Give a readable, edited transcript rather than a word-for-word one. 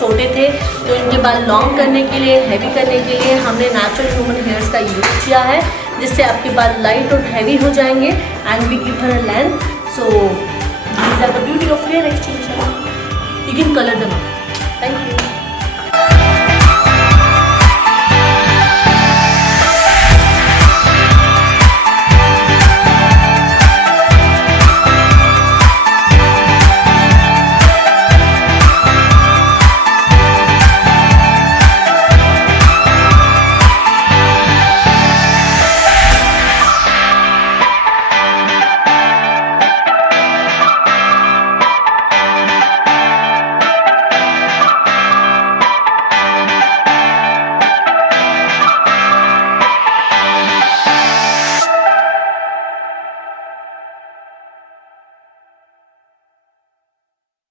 छोटे थे तो इनके बाल लॉन्ग करने के लिए, हैवी करने के लिए हमने नेचुरल ह्यूमन हेयर्स का यूज़ किया है, जिससे आपके बाल लाइट और हैवी हो जाएंगे and we give her a length. So these are the beauty of hair extension. You can color them up. Thank you.